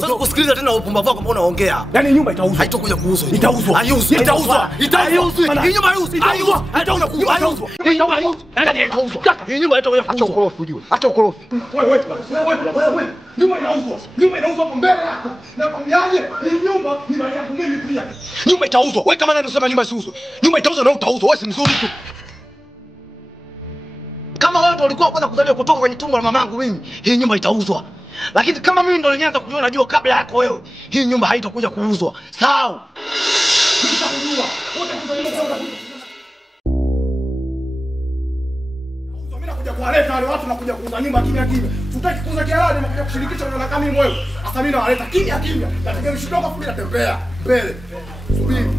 Sasa kusikiliza tena upumbavu wako mbona unaongea? Yaani nyumba itauzwa. Haitakuja kuuzwa. Itauzwa. Hauzwi. Itauzwa. Itauzwa. Hii nyumba hauzwi. Hauzwi. Haitakuja kuuzwa. Itauzwa. Hii nyumba hauzwi. Itauzwa. Hii nyumba haitakuja kuuzwa. Acha ukorofi ujue. Acha ukorofi. Wewe. Nyumba inauzwa. Nyumba inauzwa hapo mbele yako. Na kwambiaje? Hii nyumba ni mali yangu mimi pia. Nyumba itauzwa. Wewe kama nani unasema nyumba isiuzwe? Nyumba itauzwa na utauzwa. Wewe si mzuri tu. Kama wewe ndio ulikuwa kwanza kuzaliwa kutoka kwenye tumbo la mamangu mimi, hii nyumba itauzwa. Lakini kama mimi ndio nilianza kujua najua kabla yako wewe, hii nyumba haitakuja kuuzwa. Sawa? Nitakujua. Wote kuzaliwa. Mimi nakuja kuwaleta wale watu nakuja kuuza nyumba kimya kimya. Tutaki kuuza kihalali na kuja kushirikisha na kama mimi wewe. Sasa mimi nawaleta kimya kimya. Nategemea mshitoka fupi natembea mbele. Subiri.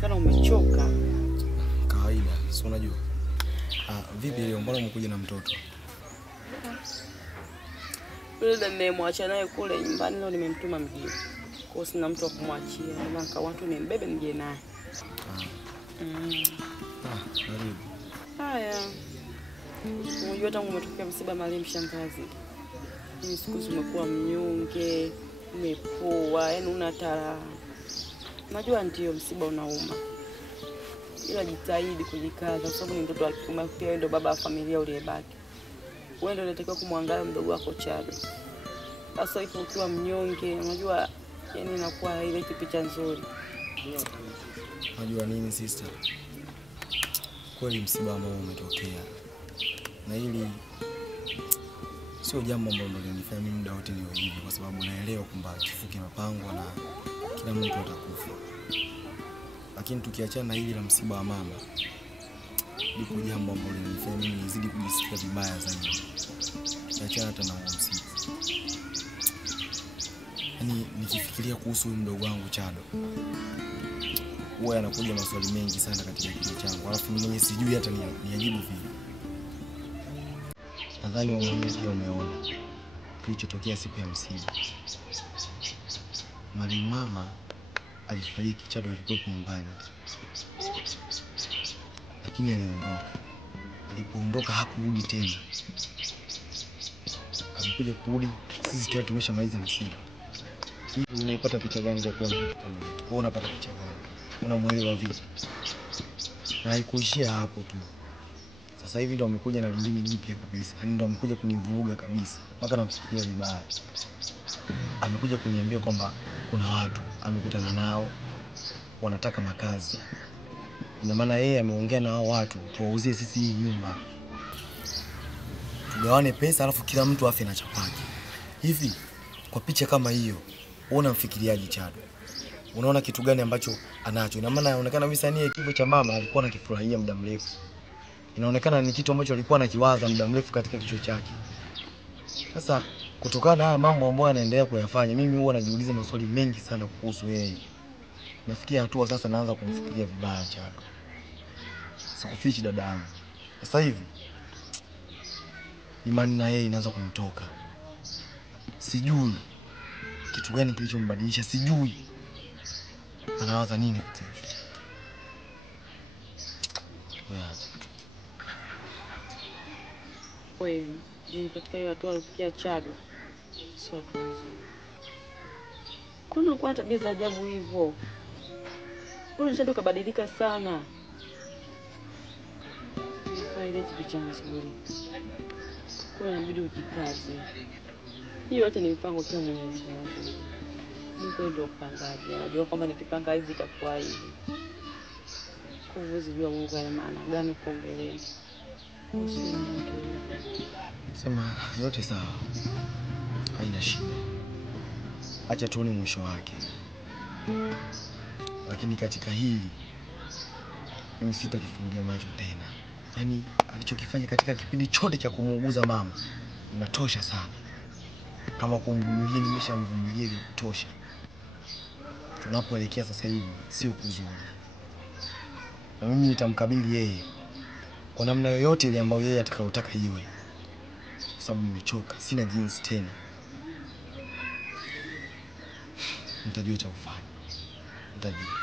Kana umechoka. Kawaida, si unajua. Vipi leo mbona umekuja na mtoto? Yule nimemwacha naye kule nyumbani leo nimemtuma mjini. Kwa sina mtu wa kumwachia. Ndio nikawa watu nimbebe nije naye. Karibu. Haya. Unajua tangu umetokea msiba Mariam shangazi. Mimi siku zimekuwa mnyonge, umepoa, yaani una tara. Najua ndio msiba unauma. Ila jitahidi kujikaza kwa sababu ni mtoto wa kiume pia wewe ndio baba wa familia uliyebaki. Wewe ndio unatakiwa kumwangalia mdogo wako Chado. Sasa hivi ukiwa mnyonge, unajua yani inakuwa ile picha nzuri. Unajua nini sister? Kweli msiba ambao umetokea. Na hili sio jambo ambalo linanifanya mimi muda wote niwe hivi kwa sababu naelewa kwamba kifo kimepangwa na kila mtu atakufa. Lakini tukiachana na hili la msiba wa mama, lipo jambo ambalo linanifanya mimi nizidi kujisikia vibaya zaidi. Tukiachana hata na msiba. Yaani nikifikiria kuhusu mdogo wangu Chado, huwa anakuja maswali mengi sana katika kichwa changu. Alafu mimi mwenyewe sijui hata niajibu vipi. Nadhani wewe mwenyewe pia umeona kilichotokea siku ya msiba. Mama alifariki, Chado alikuwa nyumbani. Lakini alipoondoka hakurudi tena. Alikuja kurudi sisi tayari tumeshamaliza msiba. Unapata picha gani za kwanza? Wewe unapata picha gani? Unamuelewa vipi? Na haikuishia hapo tu. Sasa hivi ndo amekuja na lingine jipya kabisa. Yaani ndo amekuja kunivuruga kabisa. Mpaka namsikia vibaya. Amekuja kuniambia kwamba kuna watu amekutana nao wanataka makazi. Ina maana yeye ameongea na hao watu tuwauzie sisi hii nyumba. Tugawane pesa alafu kila mtu afe na chapati. Hivi kwa picha kama hiyo, unamfikiriaje Chado? Unaona kitu gani ambacho anacho? Ina maana inaonekana kabisa ni kifo cha mama alikuwa anakifurahia muda mrefu. Inaonekana ni kitu ambacho alikuwa anakiwaza muda mrefu katika kichwa chake. Sasa kutokana na mambo ambayo anaendelea kuyafanya, mimi huwa najiuliza maswali mengi sana kuhusu yeye. Nafikia hatua sasa naanza kumfikiria vibaya Chado. Sikufichi dadangu. Sasa hivi imani na yeye inaanza kumtoka. Sijui kitu gani kilichombadilisha, sijui anawaza nini tena. Wewe ni katika hiyo hatua alifikia Chado. So kuna kwa tabia za ajabu hivyo. Kuna Chado kabadilika sana. Ile picha nzuri. Kwa inabidi ujikaze. Hiyo yote ni mpango tu Mwenyezi Mungu. Mungu ndio mpangaji. Anajua kwamba nikipanga hivi itakuwa hivi. Kwa hivyo sijui Mungu ana maana gani kwa mbele. Sema yote sawa. Haina shida. acha tuone mwisho wake. Lakini katika hili mimi sitakifungia macho tena. Yaani alichokifanya katika kipindi chote cha kumuuguza mama inatosha sana. Kama kumvumilia nimeshamvumilia ili kutosha. Tunapoelekea sasa hivi sio kuzuri. Na mimi nitamkabili yeye kwa namna yoyote ile ambayo yeye atakayotaka iwe. Kwa sababu nimechoka, sina jinsi tena. Nitajua cha kufanya. Nitajua.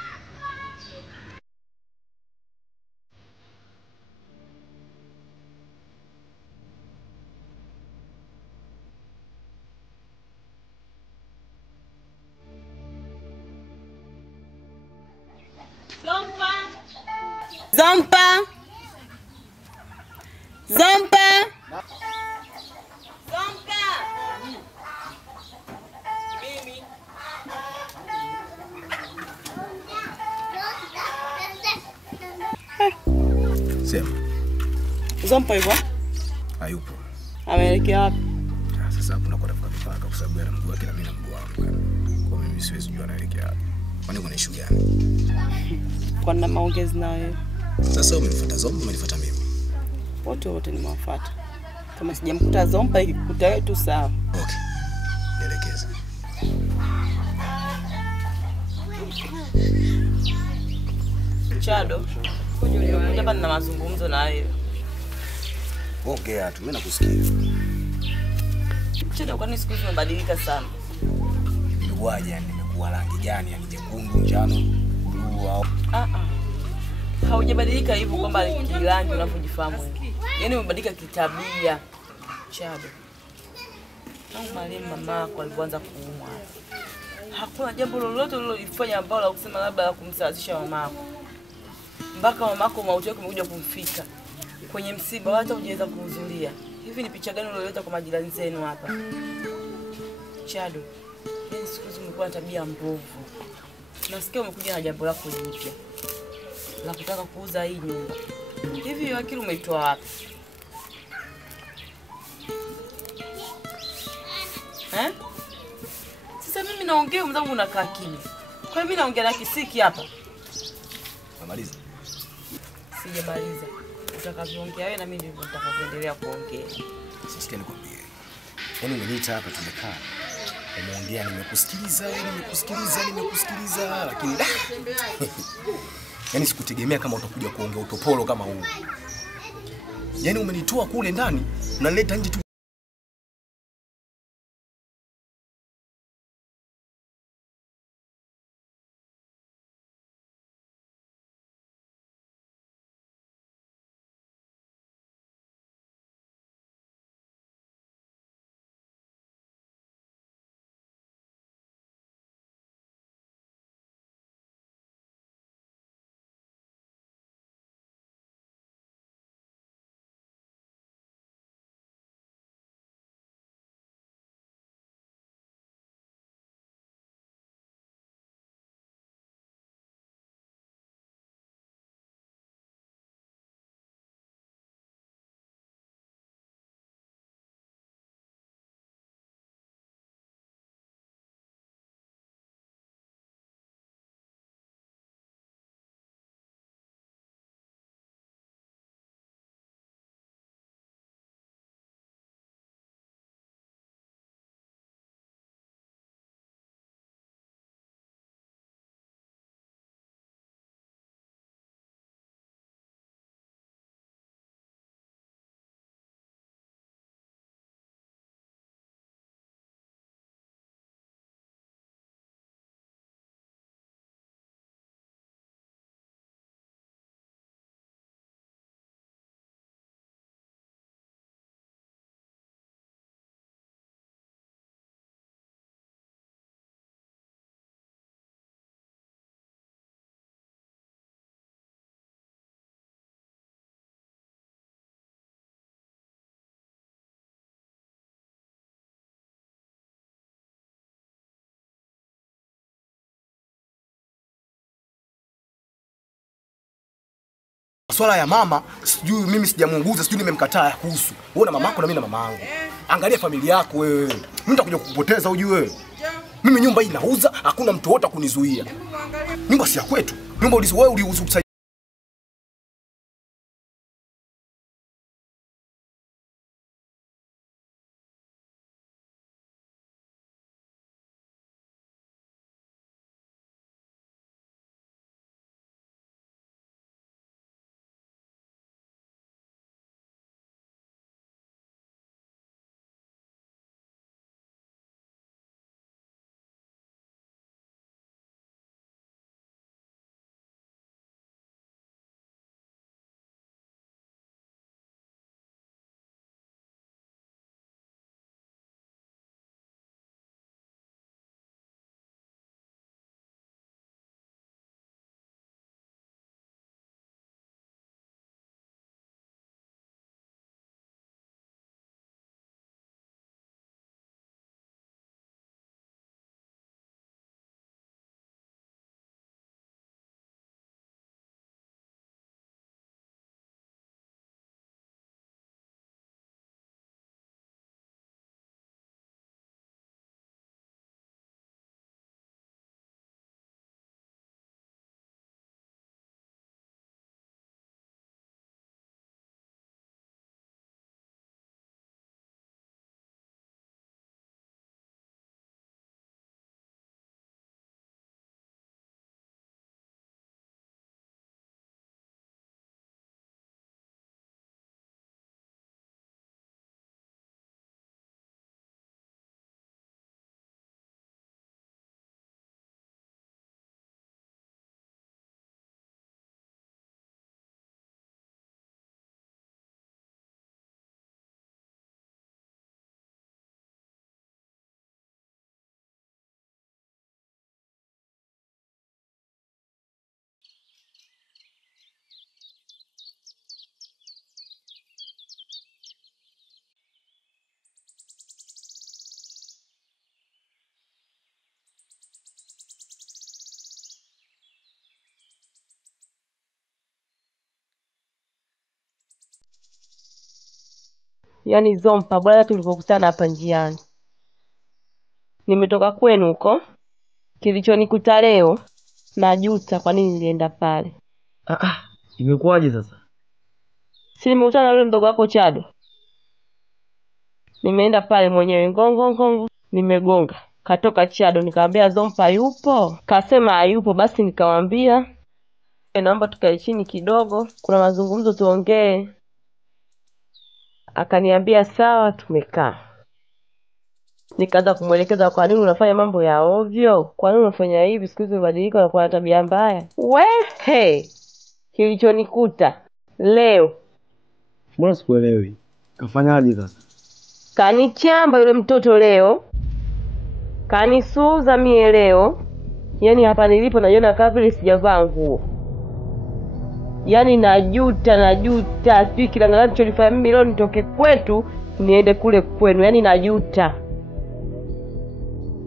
Zampa! Zampa! Zampa! Mimi. Sema. Zampa yupo? Hayupo. Ameelekea wapi? Sasa hapo nakwenda kwa mipaka kwa sababu ana mguu wake na mimi na mguu wangu. Kwa mimi siwezi kujua anaelekea wapi. Kwani kuna issue gani? Kwa nina maongezi na wewe. Sasa umenifuata Zomba, umenifuata mimi. Wote nimewafuata. Kama sijamkuta Zomba ikikuta wewe tu sawa. Okay. Nielekeze. Chado. Kuja hapa na mazungumzo na wewe. Ongea tu, mimi nakusikia. Chado, kwani siku hizi umebadilika sana? Nimekuwaje yani? Nimekuwa rangi gani? Yani nyekundu, njano, blue au? Haujabadilika hivyo kwamba rangi unavyojifahamu wewe. Yaani umebadilika kitabia. Chado. Tangu marehemu mamako alipoanza kuumwa. Hakuna jambo lolote ulilofanya ambalo la kusema labda la kumsawazisha mamako. Mpaka mamako mauti yake umekuja kumfika. Kwenye msiba hata hujaweza kuhudhuria. Hivi ni picha gani ulileta kwa majirani zenu hapa? Chado. Mimi siku hizi umekuwa na tabia mbovu. Nasikia umekuja na jambo lako jipya. La kutaka kuuza hii nyumba. Hivi akili umeitoa wapi? Sasa mimi naongea mzangu unakaa kimya. Kwa mimi naongea na kisiki hapa. Namaliza. Sijamaliza. Utakavyoongea wewe na mimi ndivyo nitakavyoendelea kuongea. Sisikia nikwambie. Yaani umeniita hapa tumekaa. Umeongea nimekusikiliza lakini yaani sikutegemea kama utakuja kuongea utopolo kama huu. Yaani umenitoa kule ndani, unaleta nje tu. Swala ya mama, sijui mimi sijamuunguza, sijui nimemkataa kuhusu. Wewe na mamako na mimi na mamangu. Angalia familia yako wewe. Mimi nitakuja kukupoteza ujue wewe. Mimi Mimi nyumba hii nauza, hakuna mtu wote kunizuia. Nyumba si ya kwetu. Nyumba wewe uliuza. Yaani Zompa, bwana tulipokutana hapa njiani. Nimetoka kwenu huko. Kilichonikuta leo najuta kwa nini nilienda pale. Imekuwaje sasa? Si nimekutana na yule mdogo wako Chado. Nimeenda pale mwenyewe ngongo nimegonga. Katoka Chado nikamwambia Zompa yupo? Kasema hayupo, basi nikamwambia naomba tukae chini kidogo, kuna mazungumzo tuongee. Akaniambia sawa, tumekaa. Nikaanza kumwelekeza kwa nini unafanya mambo ya ovyo? Kwa nini unafanya hivi? Siku hizi umebadilika na kuwa na tabia mbaya. Kilichonikuta leo. Mbona sikuelewi? Kafanyaje sasa? Kanichamba yule mtoto leo. Kanisuuza mie leo. Yaani hapa nilipo najiona kama vile sijavaa nguo. Yaani najuta. Sijui kilangala nilichofanya mimi leo nitoke kwetu niende kule kwenu. Yaani najuta.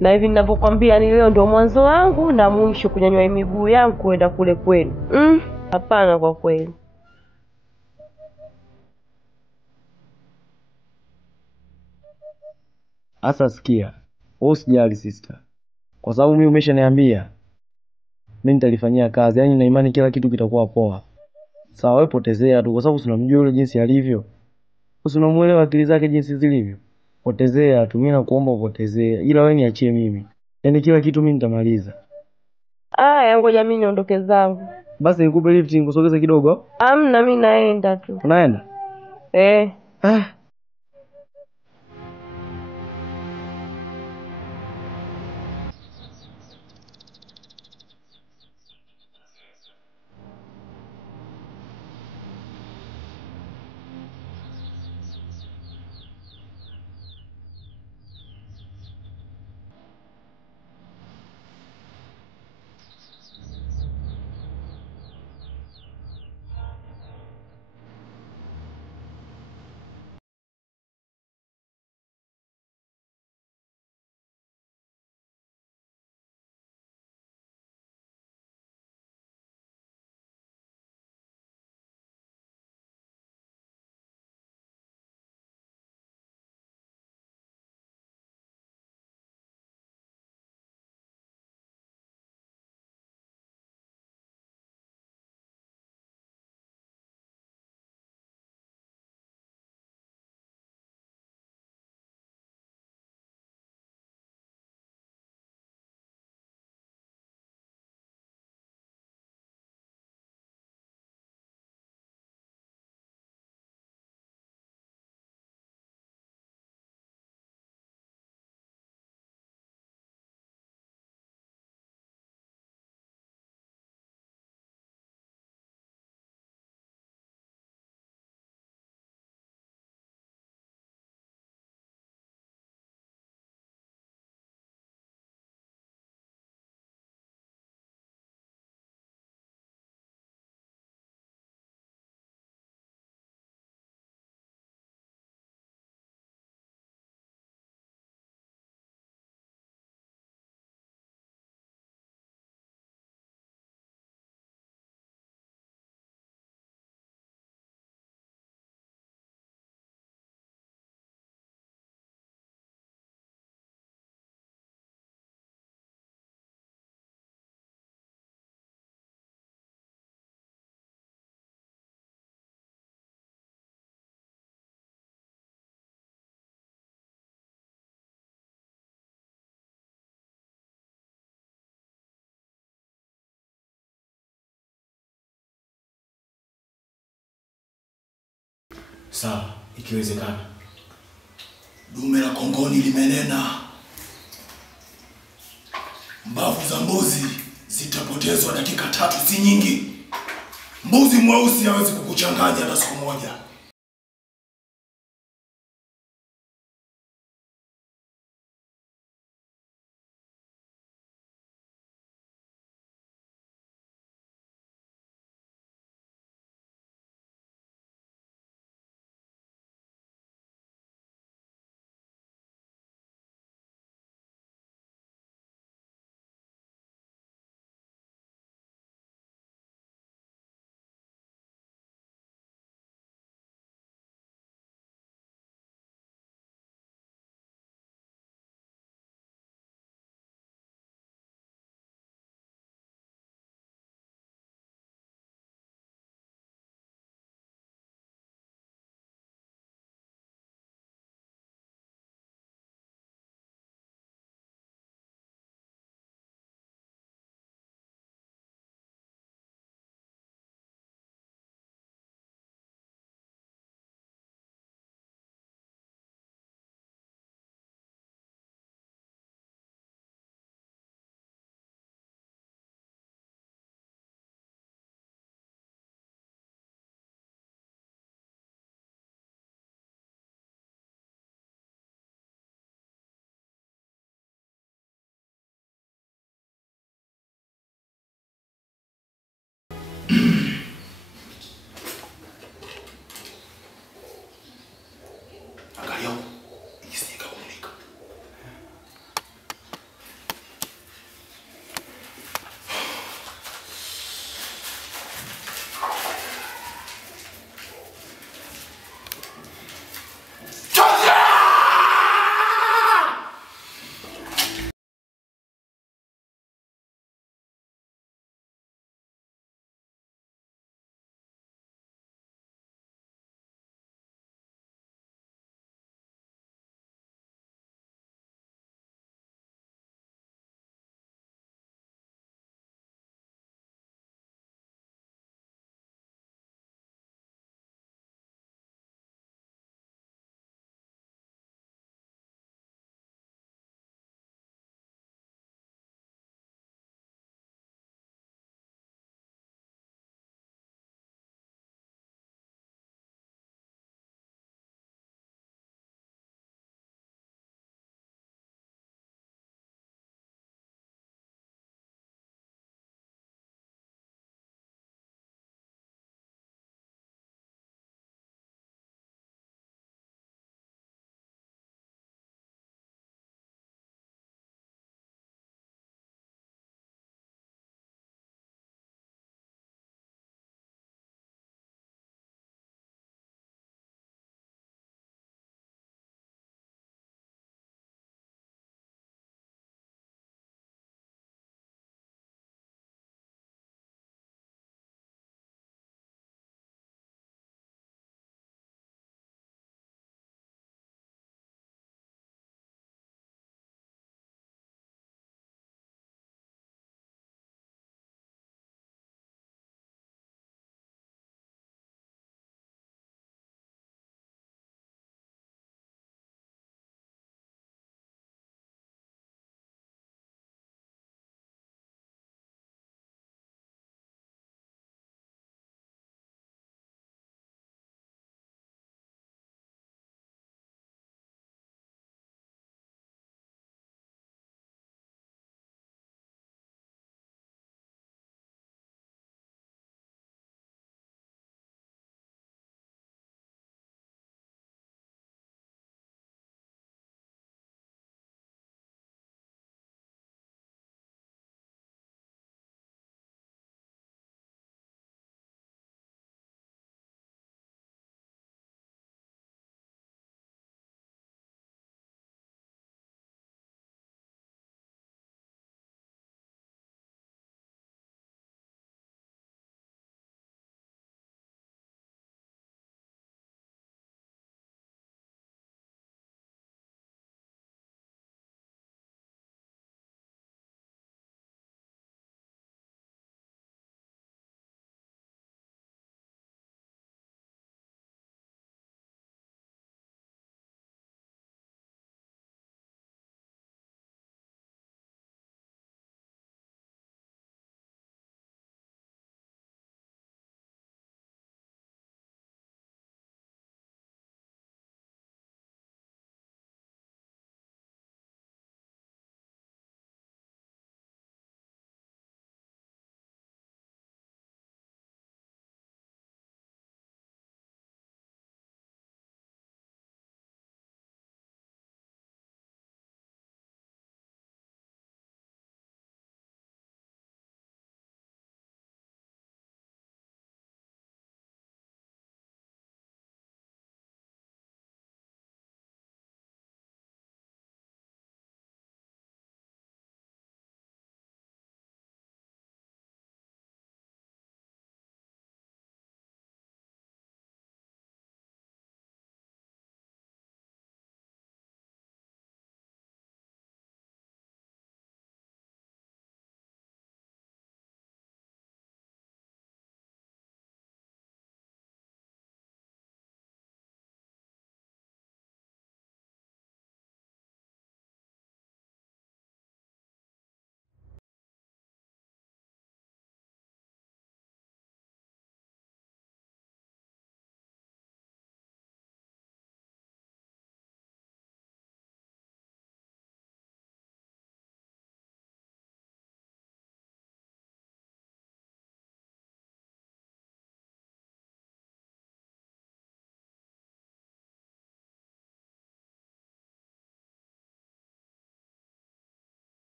Na hivi ninavyokuambia ni leo ndio mwanzo wangu na mwisho kunyanyua miguu yangu kwenda kule kwenu. Hapana kwa kweli. Asa sikia. Wewe usijali sister. Kwa sababu mimi umeshaniambia. Mimi nitalifanyia kazi. Yaani na imani kila kitu kitakuwa poa. Sawa, wewe potezea tu kwa sababu unamjua yule jinsi alivyo. Unamuelewa akili zake jinsi zilivyo. Potezea tu, mimi nakuomba upotezee. Ila wewe niachie mimi. Yaani kila kitu mimi nitamaliza. Ngoja mimi niondoke zangu. Basi nikupe lift nikusogeze kidogo. Amna, mimi naenda tu. Unaenda? Sawa, ikiwezekana. Dume la kongoni limenena. Mbavu za mbuzi zitapotezwa dakika 3, si nyingi. Mbuzi mweusi hawezi kukuchanganya hata siku moja.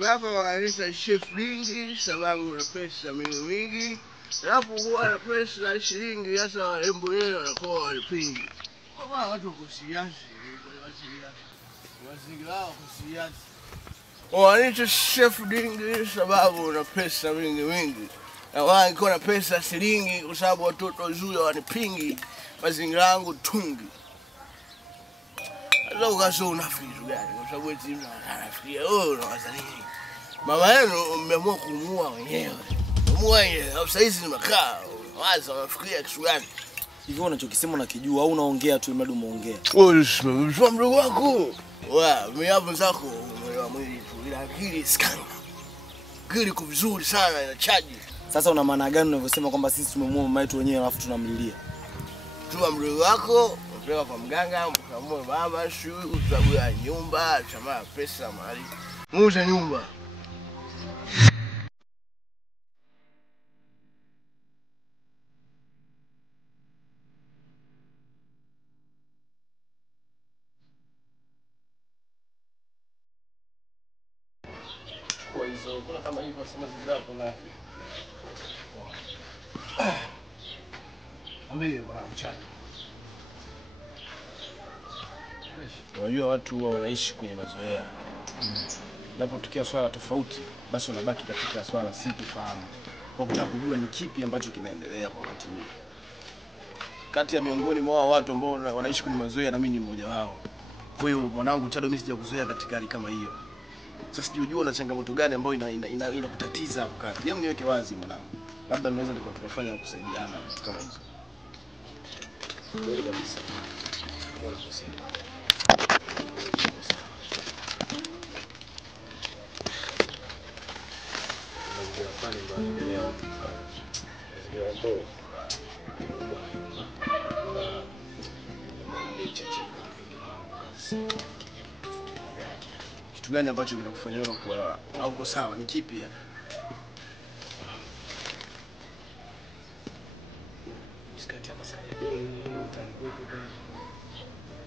Hapa wanaita chef lingi sababu una pesa mingi. Unapokuwa na pesa na shilingi hasa warembo wenyewe wanakuwa walipingi. Kwa watu kusiasi, mazingira yao kusiasi. Wanaita chef lingi sababu una pesa mingi. Na wao iko na pesa shilingi kwa sababu watoto wazuri wanipingi. Mazingira yangu tungi. Sasa ukaso unafikiri gani? Kwa sababu eti unafikiria unawaza nini? Mama yenu mmeamua kumuua wenyewe. Kumuua yeye, au saizi nimekaa. Waza unafikiria kitu gani? Hivyo unachokisema unakijua au unaongea tu mradi umeongea? Wewe sio mdogo wako. Mimi hapo zako umeelewa mwili tu. Ila akili skanga. Akili iko vizuri sana inachaji. Sasa una maana gani unavyosema kwamba sisi tumemuua mama yetu wenyewe alafu tunamlilia? Tu mdogo wako unapeleka kwa mganga, mkamue baba shu, utabuya nyumba, chama pesa mahali. Muuze nyumba. Kwa hizo kuna kama hivyo sema zizapo na ambie bwana mchana. Unajua watu huwa wanaishi kwenye mazoea. Unapotokea swala tofauti, basi unabaki katika swala sintofahamu. Kwa kutaka kujua ni kipi ambacho kinaendelea kwa wakati huu. Kati ya miongoni mwa watu ambao wanaishi kwenye mazoea na mimi ni mmoja wao. Kwa hiyo mwanangu Chado mimi sijakuzoea katika hali kama hiyo. Sasa sijui na changamoto gani ambayo inakutatiza hapo kati. Hebu niweke wazi mwanangu. Labda tunaweza tukafanya kusaidiana kama hizo. Kweli kabisa. Bora kusema. Kitu gani ambacho kinakufanya wewe kuwa hauko sawa? Ni kipi?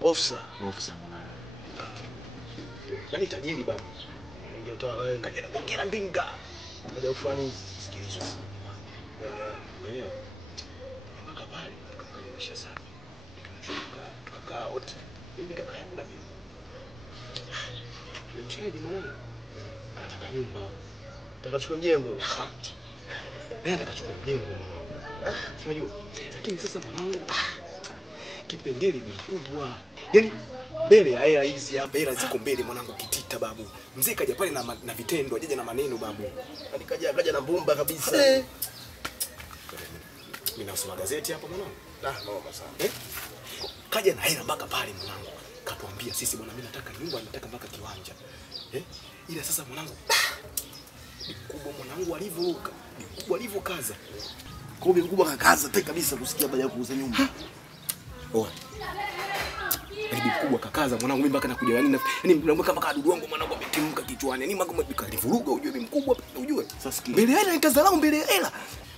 Ofisa. Nani tajiri baba? Ningetoa wewe ngera mbinga. Ngoja ufanye sikilizo. Wewe. Mpaka pale tukakaribisha sana. Tukakaa wote. Mimi kama hakuna mimi. Mchedi mwanangu. Nataka nyumba. Nataka mjengo. Nataka mjengo. Unajua? Lakini sasa mwanangu kipengele ni kubwa. Yaani mbele ya hela hizi hapa hela ziko mbele mwanangu kitita babu. Mzee kaja pale na vitendo, hajaja na maneno babu. Yaani kaja na mbumba kabisa. Mimi nasoma gazeti hapa mwanangu. Naomba sana. Kaja na hela mpaka pale mwanangu. Katuambia sisi bwana mimi nataka nyumba, nataka mpaka kiwanja. Ila sasa mwanangu mkubwa mwanangu alivuka. Mkubwa alivyokaza. Kwa hiyo mkubwa kakaza tena kabisa kusikia baada ya kuuza nyumba. Bibi mkubwa kakaza mwanangu mimi mpaka nakuja yani mwanangu kama kadudu wangu mwanangu ametimka kichwani. Yaani mwanangu kalivuruga ujue bibi mkubwa ujue. Sasa mbele hela nitazalao mbele hela.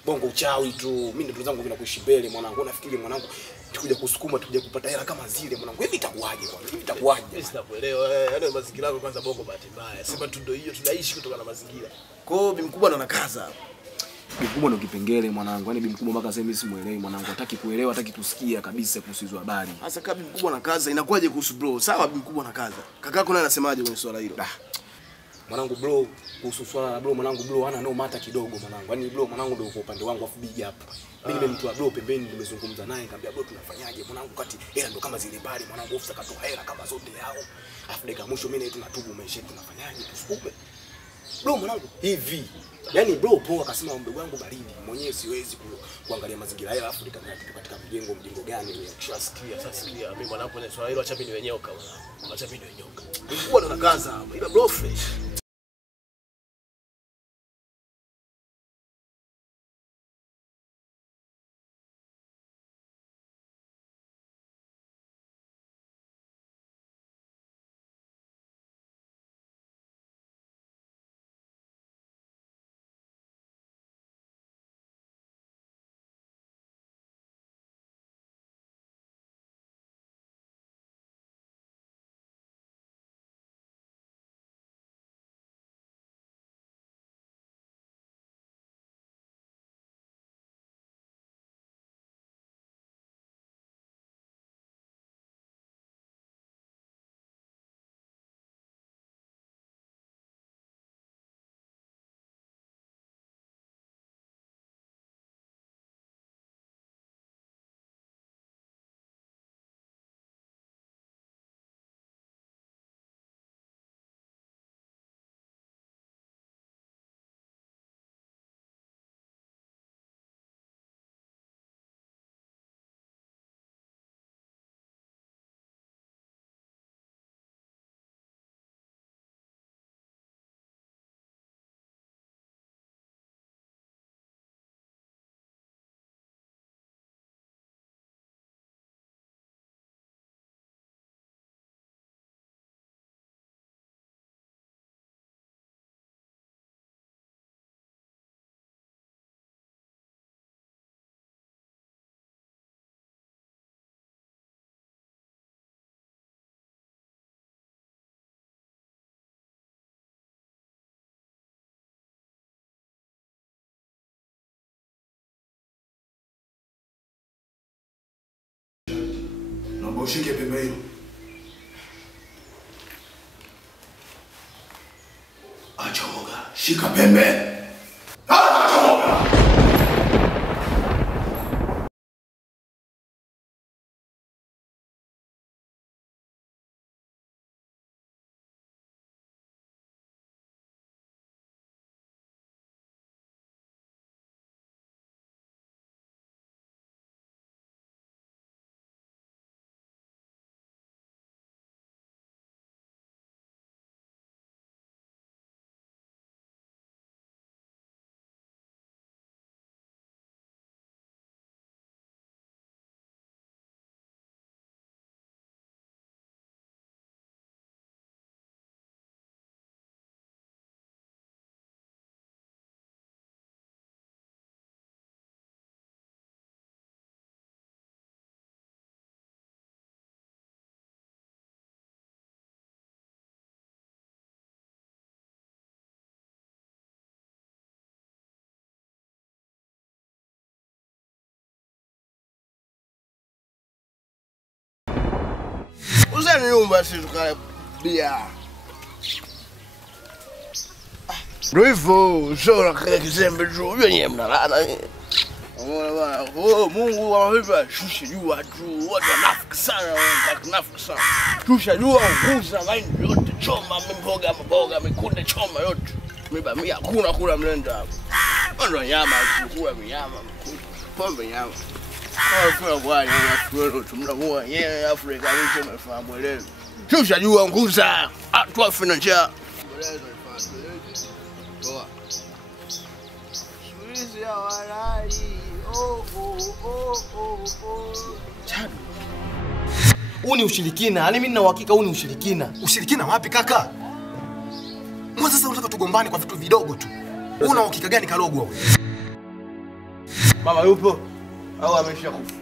Bongo uchawi tu. Mimi ndio zangu mimi nakuishi mbele mwanangu. Unafikiri mwanangu tukuja kusukuma tukuja kupata hela kama zile mwanangu. Hivi itakuaje bwana? Hivi itakuaje? Mimi sitakuelewa. Yaani mazingira yako kwanza bongo bahati mbaya. Sema tu ndio hiyo tunaishi kutokana na mazingira. Kwa hiyo bibi mkubwa ndo anakaza. Bi mkubwa ndo kipengele mwanangu. Yaani bi mkubwa mpaka sasa hivi simuelewi mwanangu. Hataki kuelewa, hataki kusikia kabisa kuhusu hizo habari. Sasa kama bi mkubwa na kaza inakuwaje kuhusu bro? Sawa bi mkubwa na kaza. Kakako naye anasemaje kwenye swala hilo? Mwanangu bro, kuhusu swala la bro mwanangu bro hana no mata kidogo mwanangu. Yaani bro mwanangu ndio kwa upande wangu afu big hapa. Mimi nimemtoa bro pembeni, nimezungumza naye nikamwambia bro tunafanyaje mwanangu, kati hela ndo kama zile pale mwanangu, ofisa katoa hela kama zote yao. Afu dakika mwisho mimi na yeye tunatubu maisha yetu, tunafanyaje tusukume. Bro mwanangu hivi. Yaani bro poa akasema mdogo wangu baridi. Mwenyewe siwezi kuangalia mazingira haya afu nikamwambia kitu katika mjengo gani ile. Kishasikia sasa sikia. Mimi mwanangu kwenye swala hilo acha mimi niwe nyoka mwanangu. Acha mimi niwe nyoka. Bi mkubwa ndo na kaza hapa. Ila bro fresh. Ushike pembeni. Acha woga. Shika pembe. Acha woga. Uzeni nyumba sisi tukae bia. Ndio hivyo, sio kile kizembe tu. Unajua nyinyi mnalala. Unaona bwana, Mungu amewapa shusha jua tu. Watu wanafiki sana, wanafiki sana. Shusha jua nguza maini yote choma, mboga, mikunde choma yote. Mibamia hakuna kula mlenda hapo. Ndio nyama, kula nyama, pombe nyama. Kwa bwana, nafikiri tumnakuwa yeye Afrika yote mfahamu leo. Shusha jua nguza, atu afina njaa. Poa. Sisi hawalali. Chadu. Huu ni ushirikina. Yaani mimi nina uhakika huu ni ushirikina. Ushirikina wapi kaka? Mbona sasa unataka tugombane kwa vitu vidogo tu? Una uhakika gani kalogwa wewe? Mama yupo au ameshakufa?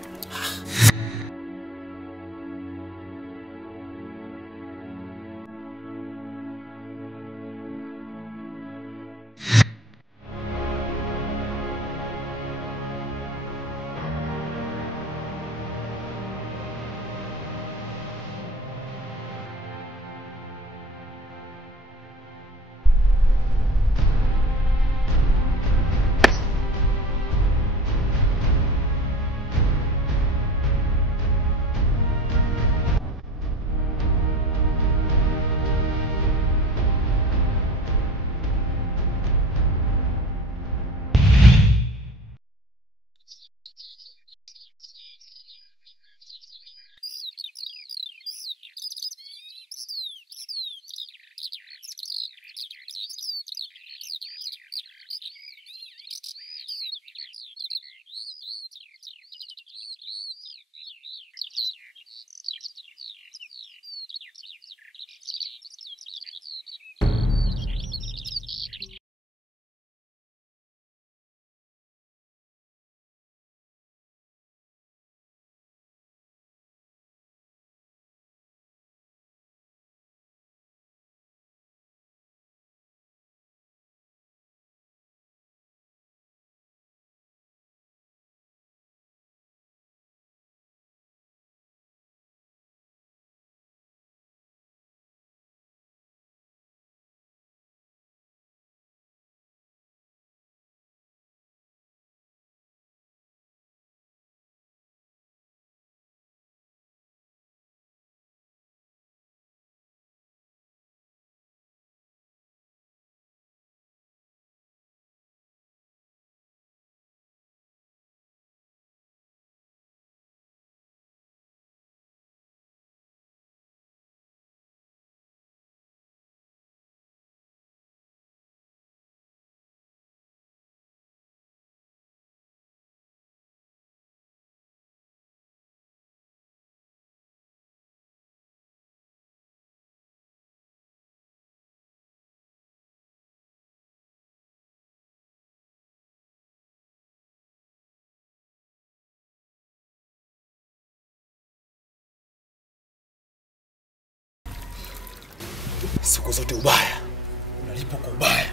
Siku zote ubaya unalipo kwa ubaya.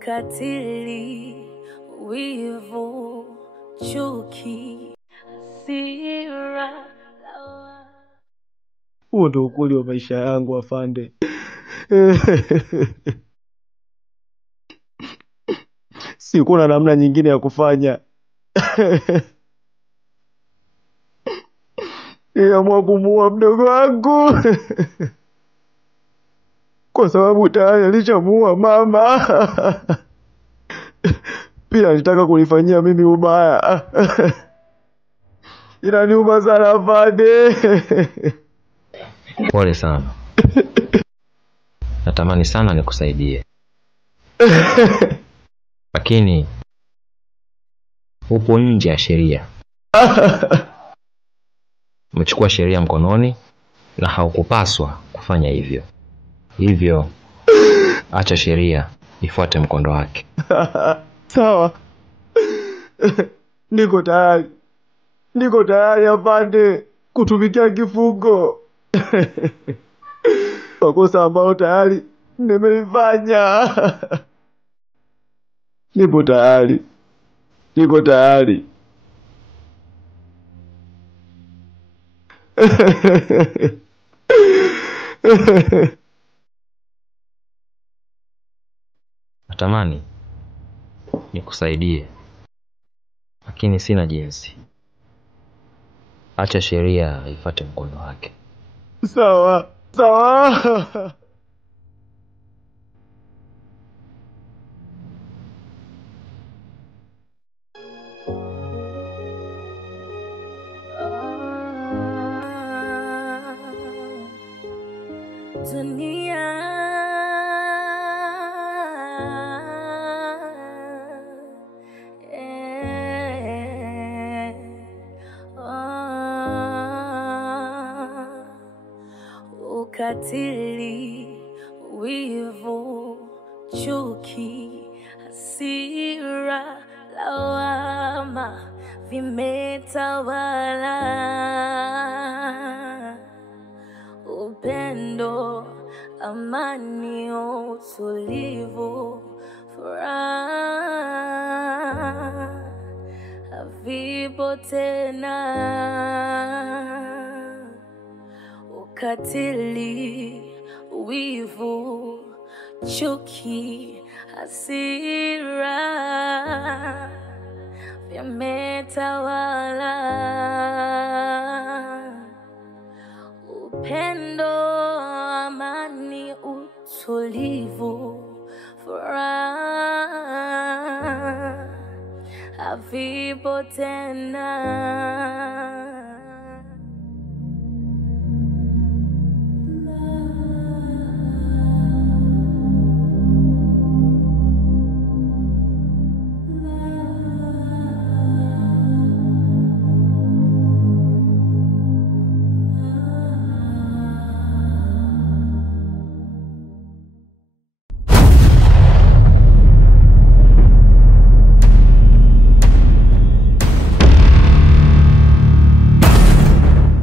ukatili, wivu, chuki, hasira. Huo ndio ukweli wa maisha yangu afande. Sikuwa na namna nyingine ya kufanya. Niliamua kumuua mdogo wangu. Kwa sababu tayari alishamuua mama. Pia alitaka kunifanyia mimi ubaya. Inaniuma sana afande. Pole sana. Natamani sana nikusaidie. Lakini upo nje ya sheria. Umechukua sheria mkononi na haukupaswa kufanya hivyo. Hivyo acha sheria ifuate mkondo wake. Sawa. Niko tayari afande kutumikia kifungo. Makosa ambayo tayari nimelifanya. Niko tayari. Natamani nikusaidie, lakini sina jinsi. Acha sheria ifuate mkondo wake. Sawa. Sawa. Dunia ukatili, wivu, chuki, hasira, lawama vimetawala. Upendo, amani, utulivu, furaha havipo tena. Ukatili, wivu, chuki, hasira vimetawala. Upendo, amani, utulivu, furaha havipo tena.